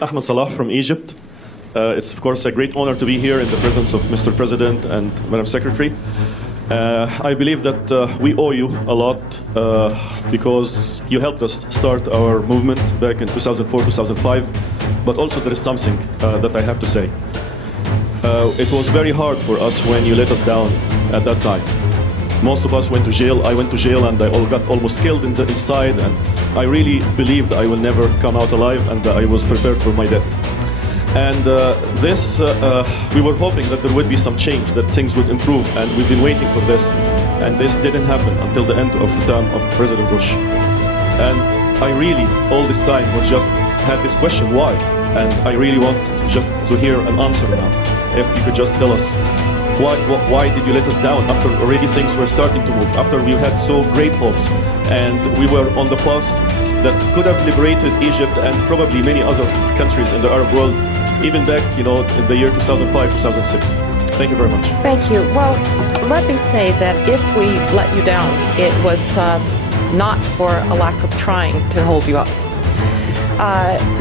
Ahmed Salah from Egypt. It's of course a great honor to be here in the presence of Mr. President and Madam Secretary. I believe that we owe you a lot because you helped us start our movement back in 2004-2005, but also there is something that I have to say. It was very hard for us when you let us down at that time. Most of us went to jail. I went to jail and I got almost killed inside, and I really believed I will never come out alive, and I was prepared for my death. And we were hoping that there would be some change, that things would improve, and we've been waiting for this. And this didn't happen until the end of the term of President Bush. And I really, all this time, was just had this question, why? And I really want just to hear an answer now. If you could just tell us, why did you let us down after already things were starting to move, after we had so great hopes, and we were on the path that could have liberated Egypt and probably many other countries in the Arab world, even back, in the year 2005, 2006. Thank you very much. Thank you. Well, let me say that if we let you down, it was not for a lack of trying to hold you up.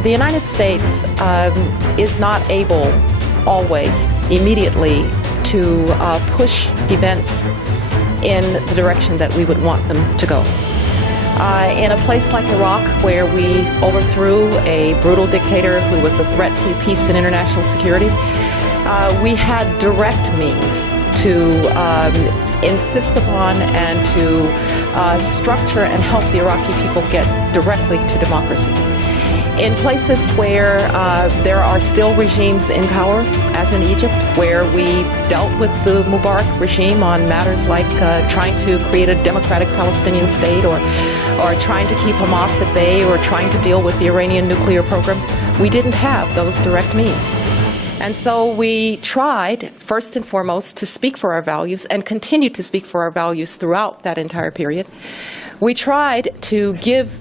The United States is not able always immediately to push events in the direction that we would want them to go. In a place like Iraq, where we overthrew a brutal dictator who was a threat to peace and international security, we had direct means to insist upon and to structure and help the Iraqi people get directly to democracy. In places where there are still regimes in power, as in Egypt, where we dealt with the Mubarak regime on matters like trying to create a democratic Palestinian state, or trying to keep Hamas at bay, or trying to deal with the Iranian nuclear program, we didn't have those direct means. And so we tried, first and foremost, to speak for our values, and continued to speak for our values throughout that entire period. We tried to give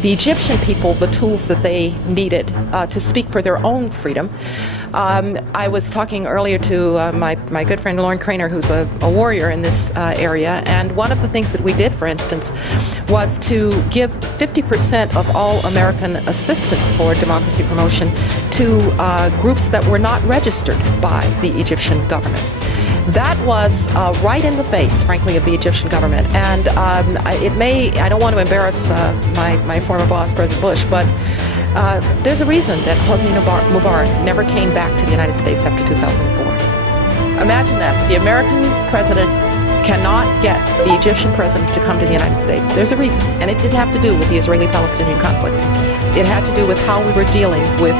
the Egyptian people the tools that they needed to speak for their own freedom. I was talking earlier to my good friend Lauren Craner, who's a warrior in this area, and one of the things that we did, for instance, was to give 50% of all American assistance for democracy promotion to groups that were not registered by the Egyptian government. That was right in the face, frankly, of the Egyptian government. And I don't want to embarrass my former boss, President Bush, but there's a reason that Hosni Mubarak never came back to the United States after 2004. Imagine that. The American president cannot get the Egyptian president to come to the United States. There's a reason, and it didn't have to do with the Israeli-Palestinian conflict. It had to do with how we were dealing with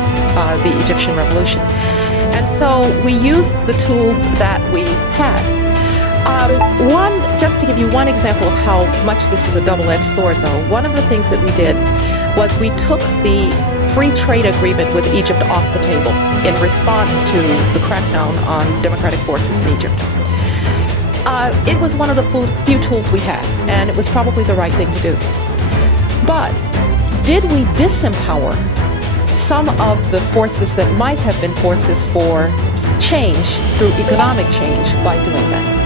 the Egyptian revolution. And so we used the tools that we had. Just to give you one example of how much this is a double-edged sword, though, one of the things that we did was we took the free trade agreement with Egypt off the table in response to the crackdown on democratic forces in Egypt. It was one of the few tools we had, and it was probably the right thing to do. But did we disempower some of the forces that might have been forces for change through economic change by doing that?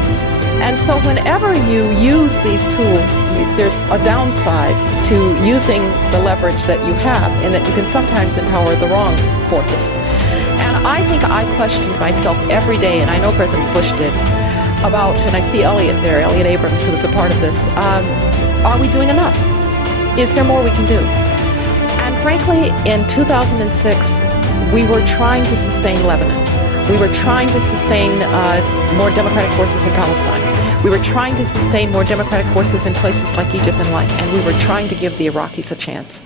And so whenever you use these tools, there's a downside to using the leverage that you have, in that you can sometimes empower the wrong forces. And I think I questioned myself every day, and I know President Bush did, about, and I see Elliot there, Elliot Abrams, who was a part of this, are we doing enough? Is there more we can do? And frankly, in 2006, we were trying to sustain Lebanon. We were trying to sustain more democratic forces in Palestine. We were trying to sustain more democratic forces in places like Egypt and we were trying to give the Iraqis a chance.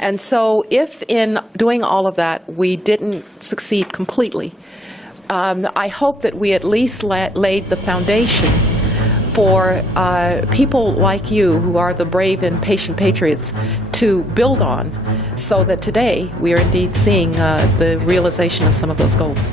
And so if in doing all of that we didn't succeed completely, I hope that we at least laid the foundation for people like you, who are the brave and patient patriots, to build on, so that today we are indeed seeing the realization of some of those goals.